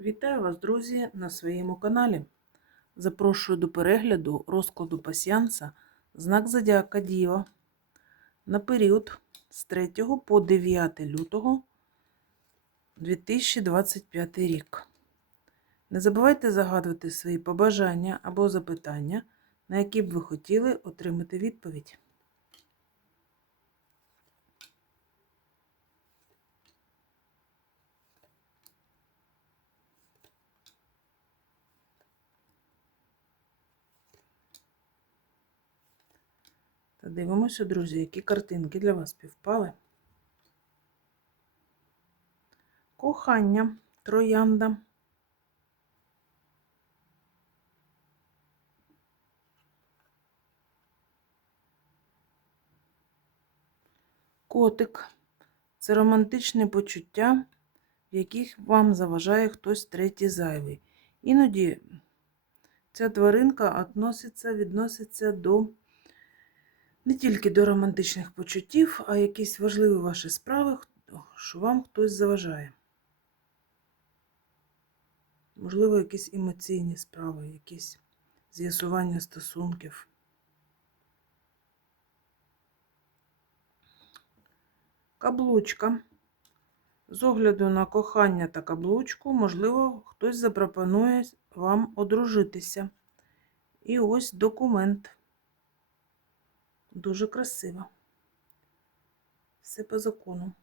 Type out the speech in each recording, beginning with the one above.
Вітаю вас, друзі, на своєму каналі. Запрошую до перегляду розкладу пасіянса знак Зодіака Діва на період з 3 по 9 лютого 2025 рік. Не забувайте загадувати свої побажання або запитання, на які б ви хотіли отримати відповідь. Дивимося, друзі, які картинки для вас співпали. Кохання, троянда. Котик це романтичне почуття, в яких вам заважає хтось третій зайвий. Іноді ця тваринка відноситься, відноситься до не тільки до романтичних почуттів, а якісь важливі ваші справи, що вам хтось заважає. Можливо, якісь емоційні справи, якісь з'ясування стосунків. Каблучка. З огляду на кохання та каблучку, можливо, хтось запропонує вам одружитися. І ось документ. Дуже красиво. Все по закону.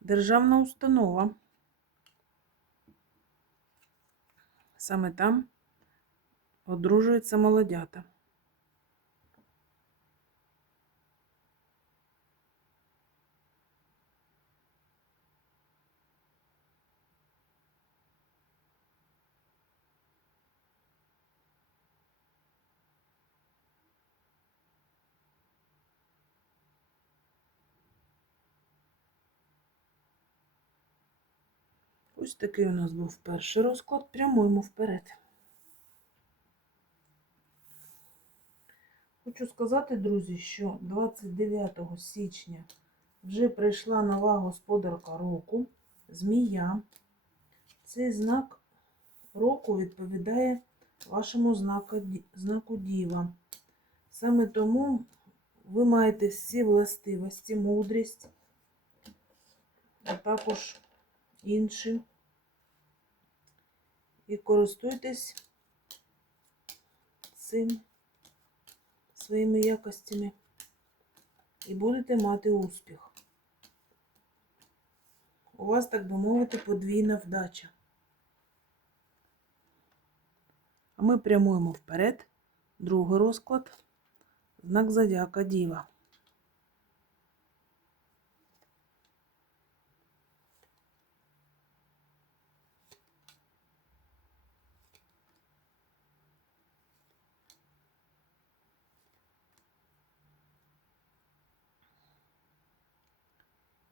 Державна установа. Саме там одружуються молодята. Ось такий у нас був перший розклад. Прямуємо вперед. Хочу сказати, друзі, що 29 січня вже прийшла нова господарка року, змія. Цей знак року відповідає вашому знаку, Діва. Саме тому ви маєте всі властивості, мудрість, а також інші. І користуйтесь цим своїми якостями і будете мати успіх. У вас, так би мовити, подвійна вдача. А ми прямуємо вперед. Другий розклад. Знак Зодіака Діва.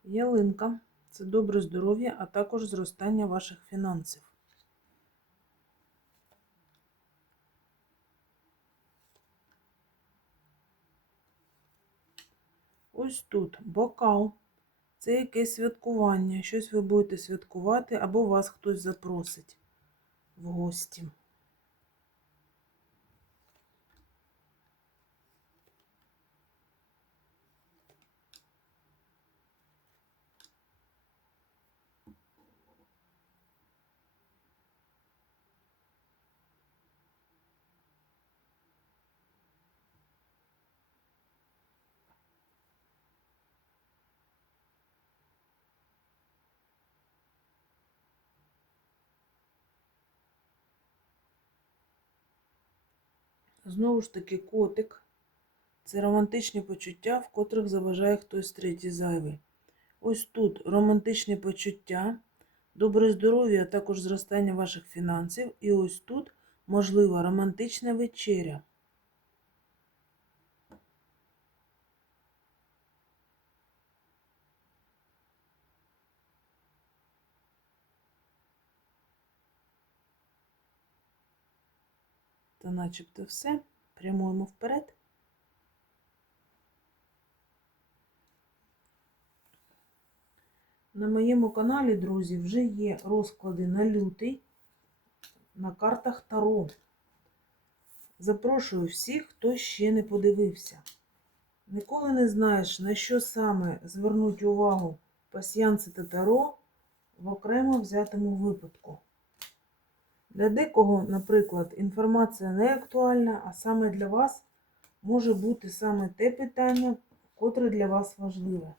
Ялинка це добре здоров'я, а також зростання ваших фінансів. Ось тут бокал. Це якесь святкування. Щось ви будете святкувати, або вас хтось запросить в гості. Знову ж таки, котик це романтичні почуття, в котрих заважає хтось третій зайвий. Ось тут романтичні почуття, добре здоров'я, а також зростання ваших фінансів. І ось тут, можливо, романтична вечеря. Та начебто все. прямуємо вперед. На моєму каналі, друзі, вже є розклади на лютий на картах Таро. Запрошую всіх, хто ще не подивився. Ніколи не знаєш, на що саме звернуть увагу пасіянці та Таро в окремо взятому випадку. Для декого, наприклад, інформація не актуальна, а саме для вас може бути саме те питання, котре для вас важливе.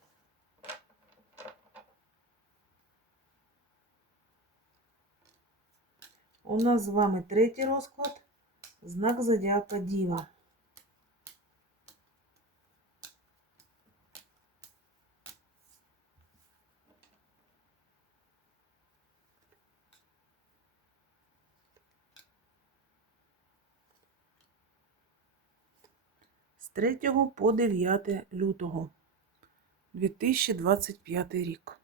У нас з вами третій розклад, знак зодіака Діва. 3 по 9 лютого 2025 рік.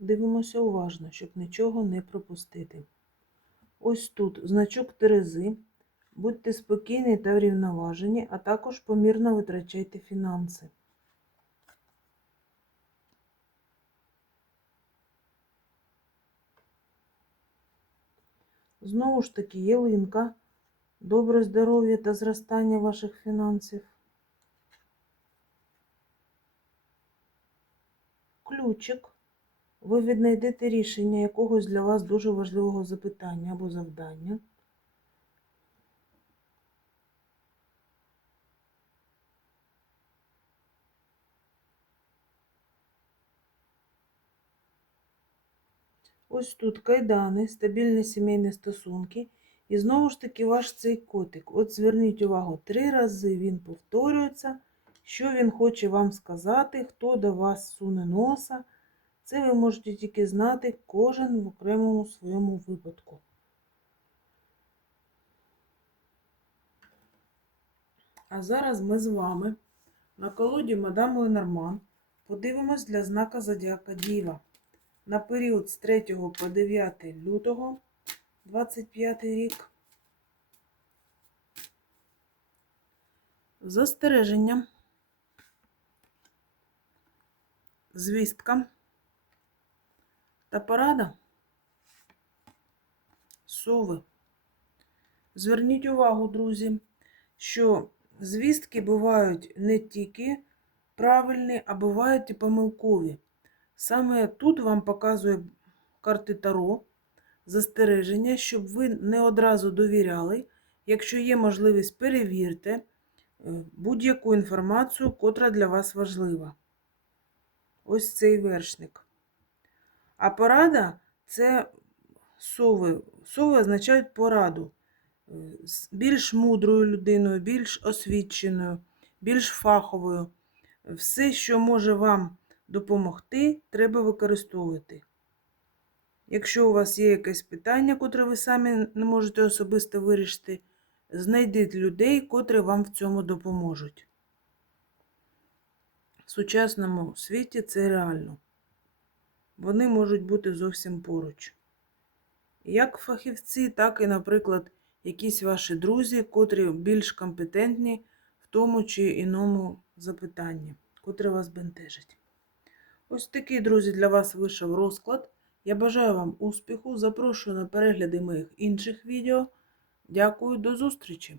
Дивимося уважно, щоб нічого не пропустити. Ось тут значок Терези. Будьте спокійні та врівноважені, а також помірно витрачайте фінанси. Знову ж таки, ялинка, добре здоров'я та зростання ваших фінансів. Ключик. Ви віднайдете рішення якогось для вас дуже важливого запитання або завдання. Ось тут кайдани, стабільні сімейні стосунки. І знову ж таки ваш цей котик. От зверніть увагу, три рази він повторюється, що він хоче вам сказати, хто до вас суне носа. Це ви можете тільки знати кожен в окремому своєму випадку. А зараз ми з вами на колоді Мадам Ленорман подивимось для знака Зодіака Діва на період з 3 по 9 лютого 25 рік. Застереження. Звістка та порада. Сови. Зверніть увагу, друзі, що звістки бувають не тільки правильні, а бувають і помилкові. Саме тут вам показує карти Таро застереження, щоб ви не одразу довіряли. Якщо є можливість, перевірте е, будь-яку інформацію, котра для вас важлива. Ось цей вершник. А порада це сови. Сови означають пораду. З більш мудрою людиною, більш освіченою, більш фаховою. Все, що може вам допомогти, треба використовувати. Якщо у вас є якесь питання, котре ви самі не можете особисто вирішити, знайдіть людей, котрі вам в цьому допоможуть. В сучасному світі це реально. Вони можуть бути зовсім поруч. Як фахівці, так і, наприклад, якісь ваші друзі, котрі більш компетентні в тому чи іному запитанні, котре вас бентежить. Ось такий, друзі, для вас вийшов розклад. Я бажаю вам успіху. Запрошую на перегляди моїх інших відео. Дякую, до зустрічі!